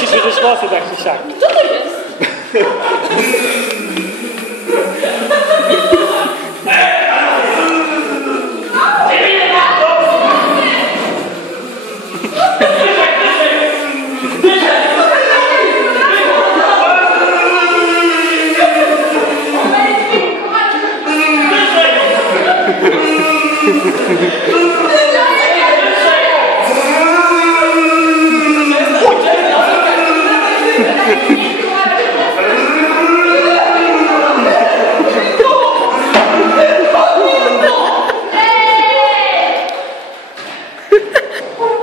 Dosyć tak czy siak. To jest? Wyżej! Oh